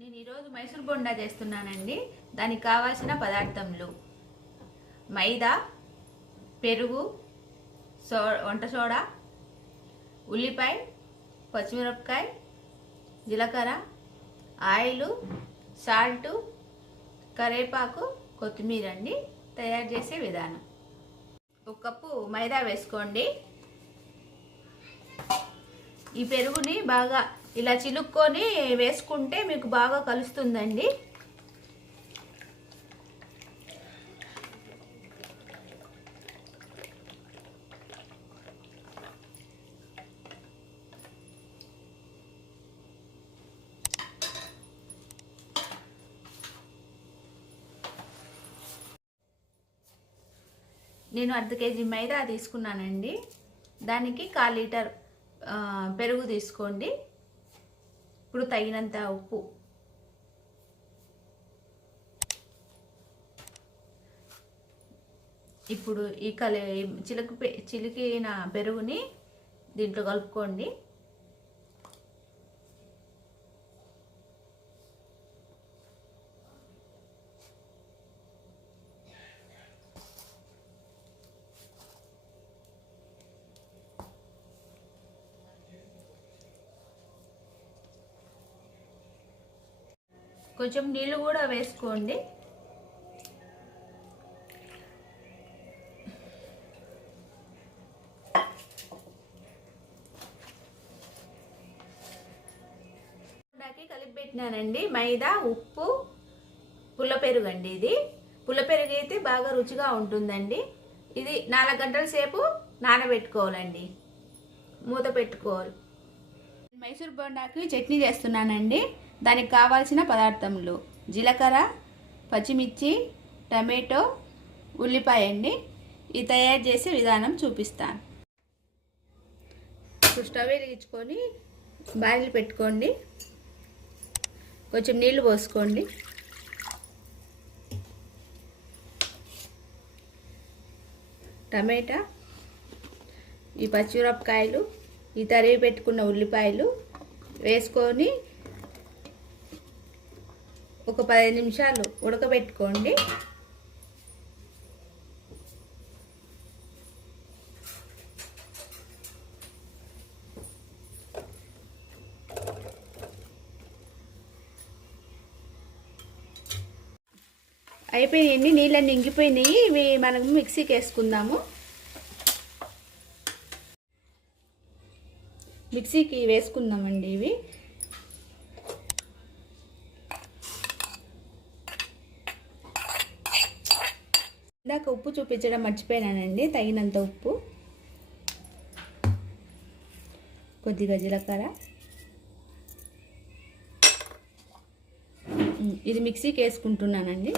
నేను ఈరోజు మైసూర్ బొండా చేస్తున్నానండి. దానికి కావాల్సిన పదార్థములు. మైదా పెరుగు సో వంట సోడా ఉల్లిపాయ పచ్చిమిరపకాయ జీలకర్ర ఆయిల్ సాల్ట్ కరేపాకు కొత్తిమీర అండి తయారు చేసే విధానం. ఒక కప్పు మైదా వేసుకోండి. ఈ పెరుగుని బాగా ఇలా చిలుక్కొని వేసుకుంటే మీకు బాగా కలుస్తుందండి. నేను అర్ధ కేజీ మైదా తీసుకున్నానండి. దానికి కాల్ లీటర్ పెరుగు తీసుకోండి. ఇప్పుడు తగినంత ఉప్పు. ఇప్పుడు ఈ కలి చిలుకు చిలికిన పెరుగుని దీంట్లో కలుపుకోండి. కొంచెం నీళ్ళు కూడా వేసుకోండి. ఇందాకే కలిపి పెట్టినానండి. మైదా ఉప్పు పుల్ల పెరుగు అండి ఇది. పుల్ల పెరుగు అయితే బాగా రుచిగా ఉంటుందండి. ఇది నాలుగు గంటల సేపు నానబెట్టుకోవాలండి. మూత పెట్టుకోవాలి. మైసూర్ బొండాకి చట్నీ చేస్తున్నానండి. దానికి కావాల్సిన పదార్థములు. జీలకర్ర పచ్చిమిర్చి టమాటో ఉల్లిపాయ అండి. ఇది తయారు చేసే విధానం చూపిస్తాను. ఇప్పుడు స్టవ్ వెలిగించుకొని బాయిల్ పెట్టుకోండి. కొంచెం నీళ్ళు పోసుకోండి. టమాటా ఈ పచ్చిమిరపకాయలు ఈ తరిగి పెట్టుకున్న ఉల్లిపాయలు వేసుకొని ఒక పది నిమిషాలు ఉడకబెట్టుకోండి. అయిపోయినాయండి నీళ్ళన్నీ ఇంగిపోయినాయి ఇవి మనం మిక్సీకి వేసుకుందాము. మిక్సీకి వేసుకుందామండి ఇవి. ఇందాక ఉప్పు చూపించడం మర్చిపోయానండి తగినంత ఉప్పు. కొద్దిగా జీలకర్ర. ఇది మిక్సీకి వేసుకుంటున్నానండి.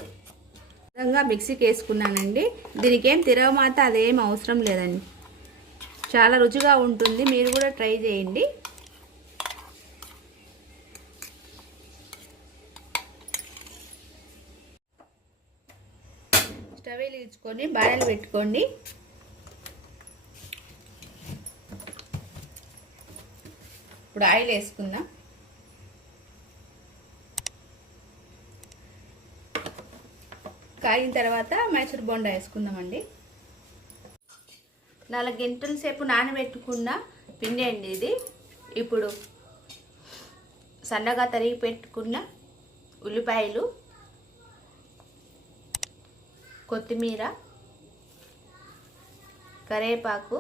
విధంగా మిక్సీకి వేసుకున్నానండి. దీనికి ఏం తిరగమాత అదేం అవసరం లేదండి. చాలా రుచిగా ఉంటుంది మీరు కూడా ట్రై చేయండి. స్టవ్ వెలిగించుకొని బాణలు పెట్టుకోండి. ఇప్పుడు ఆయిల్ వేసుకుందాం. కాగిన తర్వాత మైసూర్ బొండా వేసుకుందామండి. నాలుగు గంటల సేపు నానబెట్టుకున్న పిండి అండి ఇది. ఇప్పుడు సన్నగా తరిగి పెట్టుకున్న ఉల్లిపాయలు కొత్తిమీర కరివేపాకు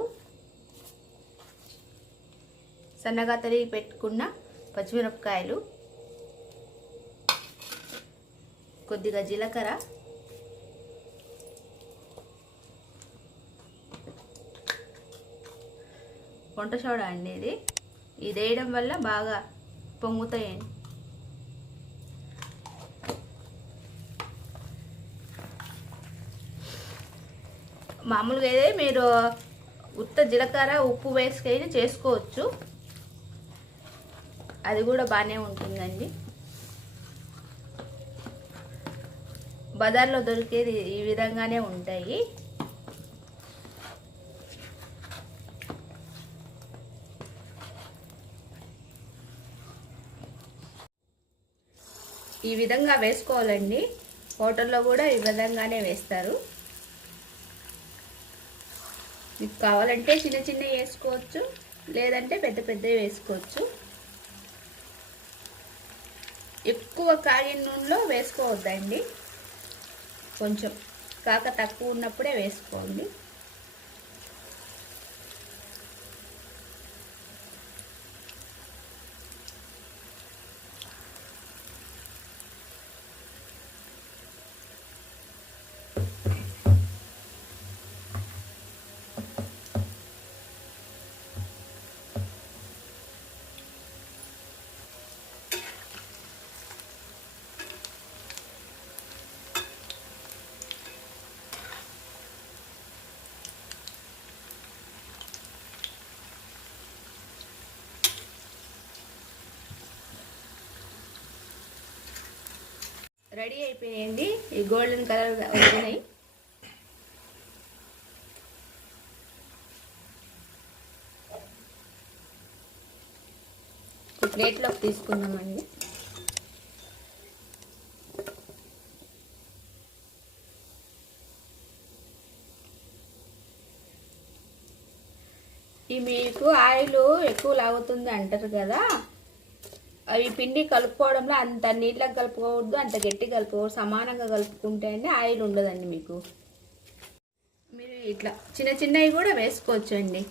సన్నగా తరిగి పెట్టుకున్న పచ్చిమిరపకాయలు కొద్దిగా జీలకర్ర వంట సోడా అండి ఇది. ఇది వేయడం వల్ల బాగా పొంగుతాయండి. మామూలుగా అయితే మీరు ఉత్త జీలకర్ర ఉప్పు వేసుకైనా చేసుకోవచ్చు. అది కూడా బాగానే ఉంటుందండి. బజార్లో దొరికేది ఈ విధంగానే ఉంటాయి. ఈ విధంగా వేసుకోవాలండి. హోటల్లో కూడా ఈ విధంగానే వేస్తారు. మీకు కావాలంటే చిన్న చిన్న వేసుకోవచ్చు లేదంటే పెద్ద పెద్దవి వేసుకోవచ్చు. ఎక్కువ కాగిన నూనెలో వేసుకోవద్దండి. కొంచెం కాక తక్కువ ఉన్నప్పుడే వేసుకోండి. రెడీ అయిపోయాయండి ఈ గోల్డెన్ కలర్ వచ్చినాయి ప్లేట్లోకి తీసుకుందామండి. ఈ మీకు ఆయిల్ ఎక్కువ లాగుతుంది అంటారు కదా. అవి పిండి కలుపుకోవడంలో అంత నీళ్ళకి కలుపుకోవద్దు అంత గట్టి కలుపుకోవద్దు సమానంగా కలుపుకుంటే అండి ఆయిల్ ఉండదండి మీకు. మీరు ఇట్లా చిన్న చిన్నవి కూడా వేసుకోవచ్చు అండి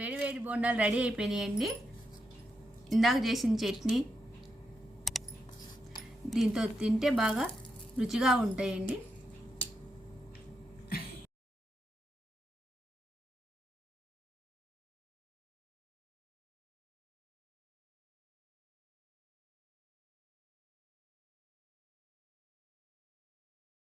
వేడి వేడి బోండాలు రెడీ అయిపోయినాయండి. ఇందాక చేసిన చట్నీ. దీంతో తింటే బాగా రుచిగా ఉంటాయండి.